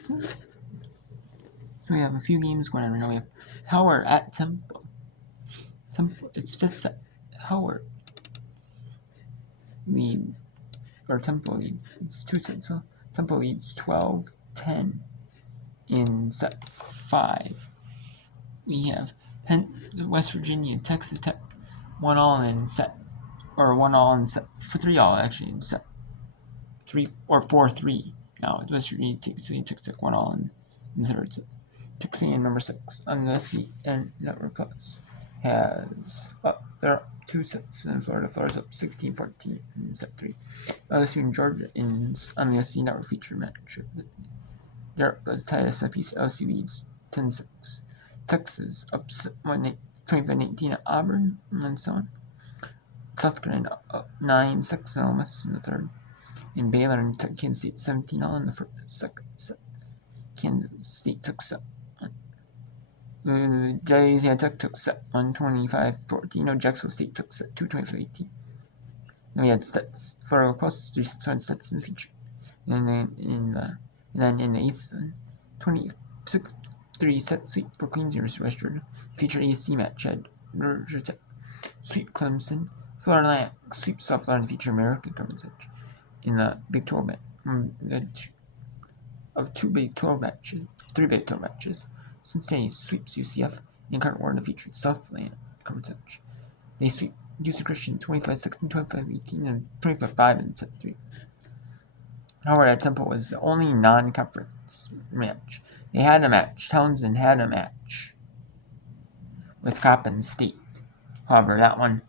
So we have a few games going on right now. We have Howard at Temple. It's fifth set. Howard lead, or Temple lead. It's 2 sets. So Temple leads 12-10 in set 5. We have West Virginia and Texas Tech 1-all in set, or 1-all in set, 3-all actually in set 3 or 4-3. Now West Virginia Texas Tech 1-all in the third set. Texas A&M number 6 on the SCN Network Plus has they're up 2 sets in Florida. Florida's up 16-14 in set 3. LSU and Georgia on the SC Network feature match. They're up as tight as a piece. LSU leads 10-6. Texas up 25-18 at Auburn, and so on. South Carolina up 9-6 in Ole Miss in the third. And Baylor and Kansas State 17-all in the second set. Kansas State took set. Tech took set 1 25-14. Jacksonville State took set 2 25-18. Then we had sets for close to 3 sets in the feature. And then in the eighth, 23-set sweep for Queens University West Georgia. Feature AC match had Georgia Tech sweep Clemson. Florida Atlantic sweep South Florida and feature American Conference Edge in the Big 12 match. Of 3 Big 12 matches. Cincinnati sweeps UCF and Cardinal Warren featured South Atlantic Conference Edge. They sweep UC Christian 25-16, 25-18, and 25-5 in set 3. Howard at Temple was the only non-conference match. They had a match. Townsend had a match with Coppin State. However, that one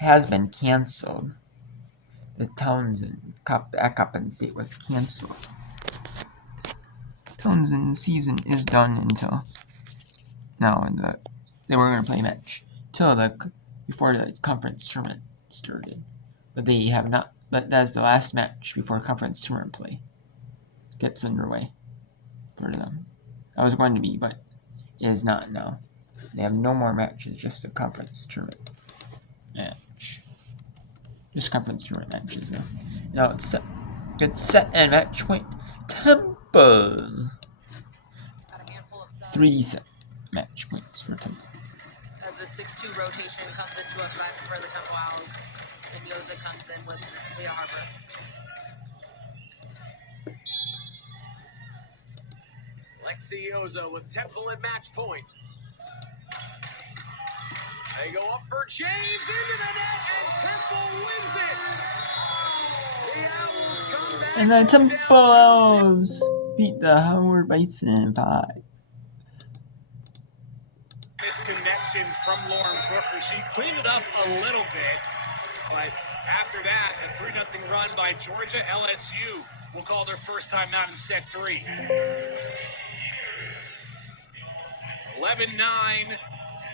has been canceled. The Townsend at Coppin State was canceled. Townsend season is done until now, and they were going to play a match before the conference tournament started, but they have not. But that's the last match before conference tournament play gets underway for them. I was going to be, but it is not now. They have no more matches, just a conference tournament match. Just conference tournament matches now. Now it's set. It's set and match point. Temple. 3 set match points for Temple. As the 6-2 rotation comes into effect for the Temple Owls, and Yoza comes in with Leah Harper. Lexi Yoza with Temple at match point. They go up for James into the net, and Temple wins it. The Owls come back. And the Temple Owls beat the Howard Bison 5. Misconnection from Lauren Brooker. She cleaned it up a little bit, but after that, a 3-0 run by Georgia. LSU will call their first time out in set 3. 11-9.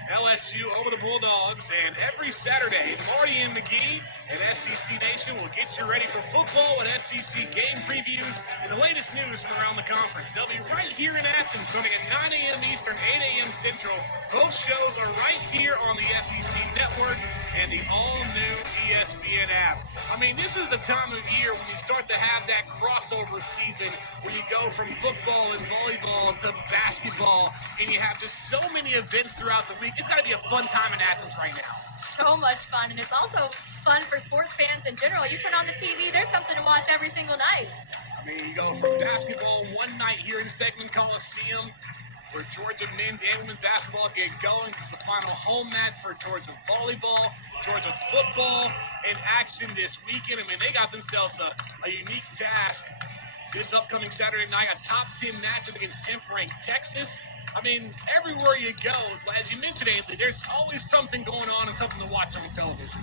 LSU over the Bulldogs, and every Saturday, Marty and McGee and SEC Nation will get you ready for football and SEC game previews and the latest news from around the conference. They'll be right here in Athens, starting at 9 a.m. Eastern, 8 a.m. Central. Both shows are right here on the SEC Network and the all-new ESPN app. I mean, this is the time of year when you start to have that crossover season where you go from football and volleyball to basketball, and you have just so many events throughout the week. It's got to be a fun time in Athens right now. So much fun, and it's also fun for sports fans in general. You turn on the TV, there's something to watch every single night. I mean, you go from basketball one night here in Segment Coliseum, where Georgia men's and women's basketball get going. It's the final home match for Georgia volleyball, Georgia football in action this weekend. I mean, they got themselves a unique task this upcoming Saturday night, a top 10 matchup against 10th ranked Texas. I mean, everywhere you go, as you mentioned, Anthony, there's always something going on and something to watch on television.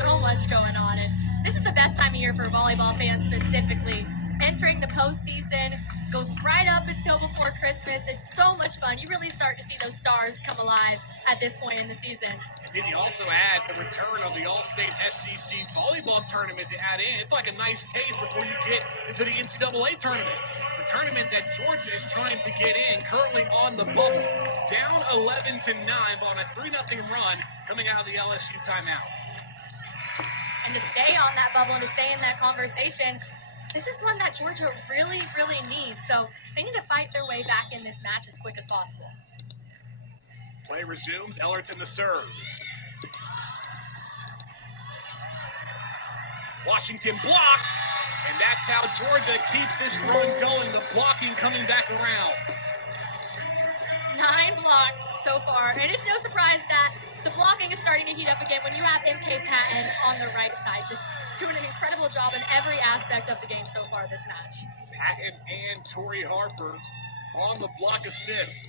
So much going on. And this is the best time of year for volleyball fans specifically. Entering the postseason goes right up until before Christmas. It's so much fun. You really start to see those stars come alive at this point in the season. And then you also add the return of the All-State SEC volleyball tournament to add in. It's like a nice taste before you get into the NCAA tournament. The tournament that Georgia is trying to get in, currently on the bubble. Down 11-9 on a 3-0 run coming out of the LSU timeout. And to stay on that bubble and to stay in that conversation, This is one that Georgia really, really needs. So they need to fight their way back in this match as quick as possible. Play resumed. Ellerton to serve. Washington blocked, and that's how Georgia keeps this run going. The blocking coming back around. 9 blocks so far, and it's no surprise that the blocking is starting to heat up again when you have MK Patton on the right side, just doing an incredible job in every aspect of the game so far this match. Patton and Tori Harper on the block assist.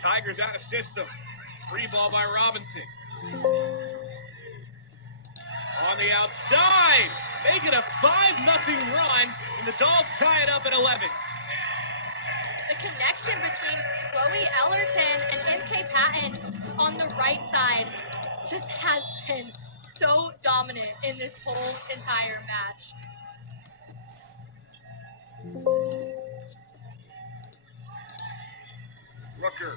Tigers out of system. Free ball by Robinson. On the outside, making a 5-0 run, and the Dogs tie it up at 11. The connection between Chloe Ellerton and MK Patton on the right side just has been so dominant in this whole entire match. Rooker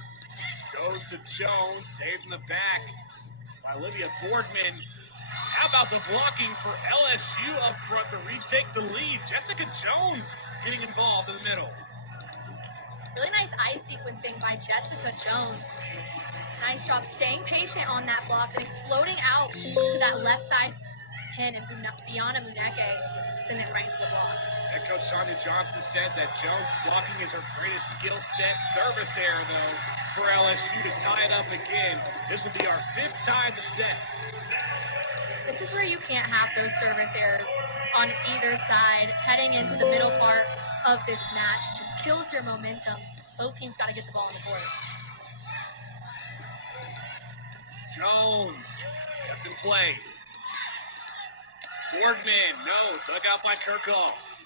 goes to Jones, saved in the back by Olivia Boardman. How about the blocking for LSU up front to retake the lead? Jessica Jones getting involved in the middle. Really nice ice sequencing by Jessica Jones. Nice job staying patient on that block and exploding out to that left side pin, and Biana Muneke sending it right into the block. Head coach Sonia Johnson said that Jones' blocking is her greatest skill set. Service error, though, for LSU to tie it up again. This will be our 5th tie of the set. This is where you can't have those service errors on either side. Heading into the middle part of this match just kills your momentum. Both teams got to get the ball on the court. Jones kept in play. Boardman, no, dug out by Kirchhoff.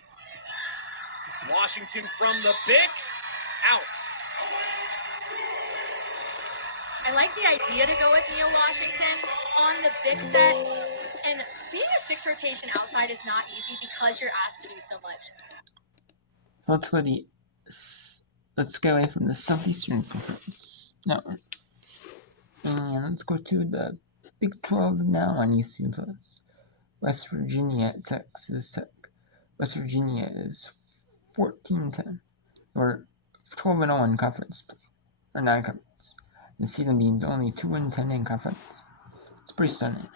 Washington from the pick, out. I like the idea to go with Nia Washington on the big set, and being a 6 rotation outside is not easy because you're asked to do so much. So let's go away from the Southeastern Conference Network. And let's go to the Big 12 now on ESPN Plus. West Virginia at Texas Tech. West Virginia is 14-10, or 12-0 in conference play, or non-conference. And see them being only 2-10 in conference. It's pretty stunning.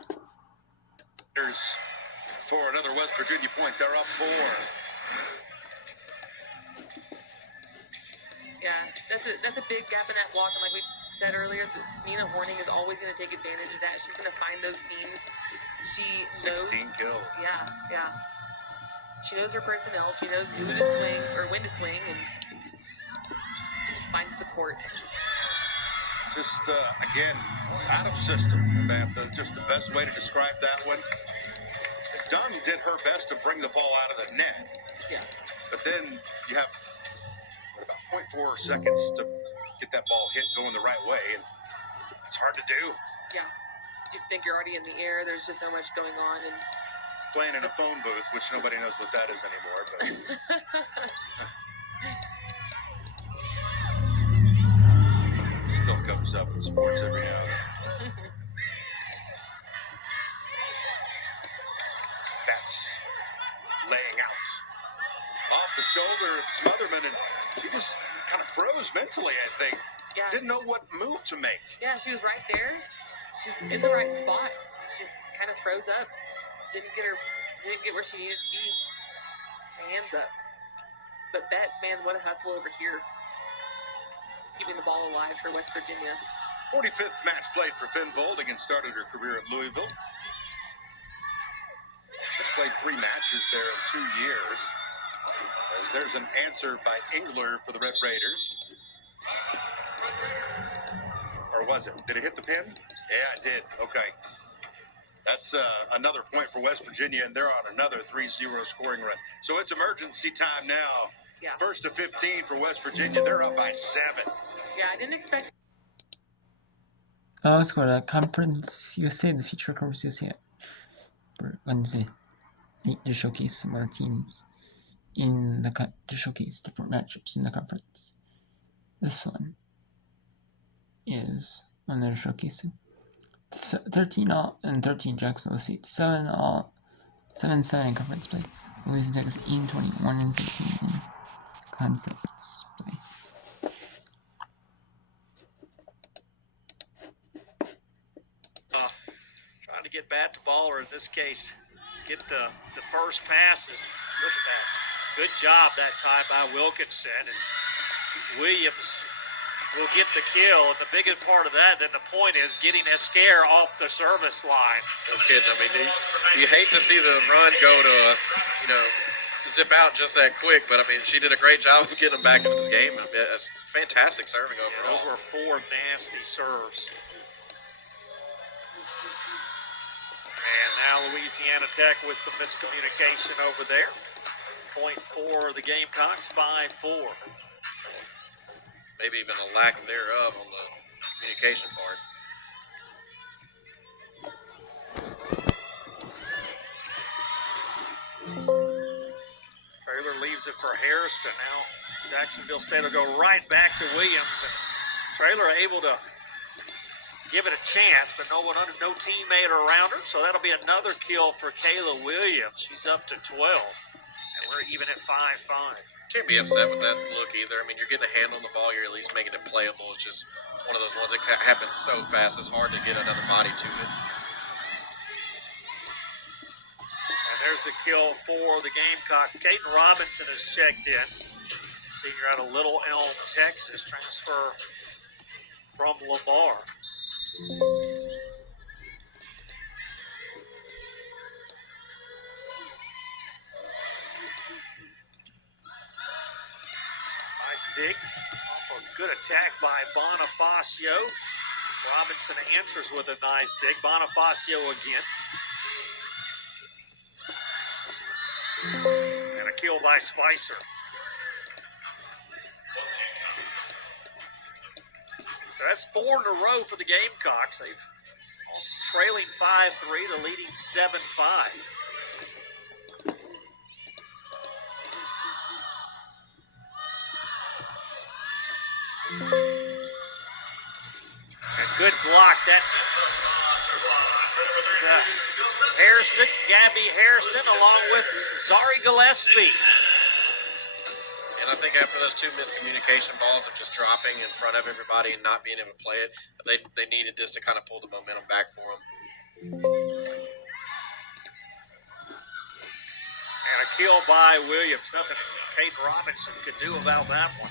For another West Virginia point, they're up 4. Yeah, that's a big gap in that block, and like we said earlier, Nina Horning is always going to take advantage of that. She's going to find those seams. She knows 16 kills. Yeah. She knows her personnel. She knows who to swing or when to swing, and finds the court. Just, again, out of system, man. Just the best way to describe that one. Dunn did her best to bring the ball out of the net. Yeah. But then you have, about 0.4 seconds to get that ball hit going the right way, and it's hard to do. Yeah. You think you're already in the air. There's just so much going on, and Playing in a phone booth, which nobody knows what that is anymore, but still comes up in sports every now and then. That's laying out. Off the shoulder of Smotherman, and she just kind of froze mentally, I think. yeah. Didn't know what move to make. Yeah, she was right there. She was in the right spot. She just kind of froze up. Didn't get where she needed to be. Hands up. But Betts, man, what a hustle over here. Keeping the ball alive for West Virginia. 45th match played for Finn Voldingen, started her career at Louisville. Just played 3 matches there in 2 years. As there's an answer by Engler for the Red Raiders. Or was it? Did it hit the pin? Yeah, it did. Okay. That's another point for West Virginia, and they're on another 3-0 scoring run. So it's emergency time now. Yeah. First to 15 for West Virginia. They're up by 7. Yeah, I didn't expect. Let's go to Conference USA, the feature Conference USA for Wednesday night to showcase some more teams to showcase different matchups in the conference. This one is when they're showcasing 13 all and 13 Jacksonville State, 7 all 7-7 in conference play. Louisiana Tech is 8-21 in conference play. Trying to get bat to ball, or in this case, get the first passes. Look at that. Good job that time by Wilkinson. And Williams will get the kill. And the biggest part of that, then the point is getting Esquire off the service line. No kidding. I mean, you hate to see the run go to, zip out just that quick. But, I mean, she did a great job of getting them back into this game. I mean, that's fantastic serving overall. Those were 4 nasty serves. And now Louisiana Tech with some miscommunication over there. Point for the Gamecocks, 5-4. Maybe even a lack thereof on the communication part. Trailer leaves it for Hairston. Now Jacksonville State will go right back to Williams. And Trailer able to give it a chance, but no teammate around her. So that'll be another kill for Kayla Williams. She's up to 12. And we're even at 5-5. Can't be upset with that look either. I mean, you're getting a hand on the ball. You're at least making it playable. It's just one of those ones that happens so fast. It's hard to get another body to it. And there's a kill for the Gamecock. Caden Robinson has checked in. Senior out of Little Elm, Texas. Transfer from Lamar. Nice dig off a good attack by Bonifacio. Robinson answers with a nice dig. Bonifacio again. And a kill by Spicer. So that's 4 in a row for the Gamecocks. They've trailing 5-3 to leading 7-5. Good block. That's Hairston, Gabby Hairston, along with Zari Gillespie. And I think after those 2 miscommunication balls of just dropping in front of everybody and not being able to play it, they needed this to kind of pull the momentum back for them. And a kill by Williams. Nothing Caden Robinson could do about that one.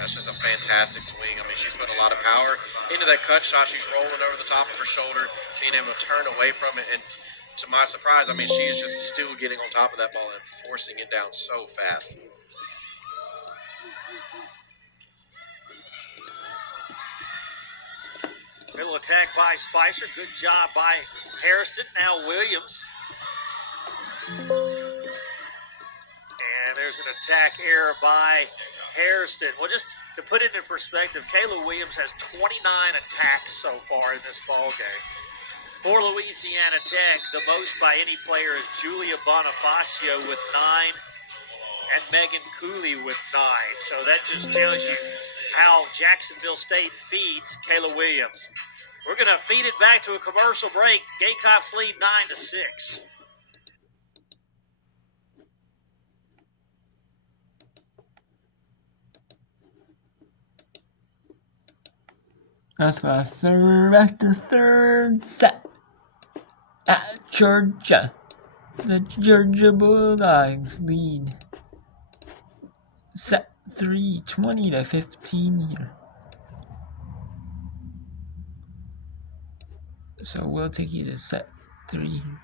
That's just a fantastic swing. I mean, she's put a lot of power into that cut shot. She's rolling over the top of her shoulder, being able to turn away from it. And to my surprise, I mean, she's just still getting on top of that ball and forcing it down so fast. Middle attack by Spicer. Good job by Hairston. Now Williams. And there's an attack error by Hairston. Well, just to put it in perspective, Kayla Williams has 29 attacks so far in this ball game. For Louisiana Tech, the most by any player is Julia Bonifacio with 9 and Megan Cooley with 9. So that just tells you how Jacksonville State feeds Kayla Williams. We're going to feed it back to a commercial break. Gamecocks lead 9-6. Let's go third set at Georgia. The Georgia Bulldogs lead set 3, 20-15 here. So we'll take you to set 3 here.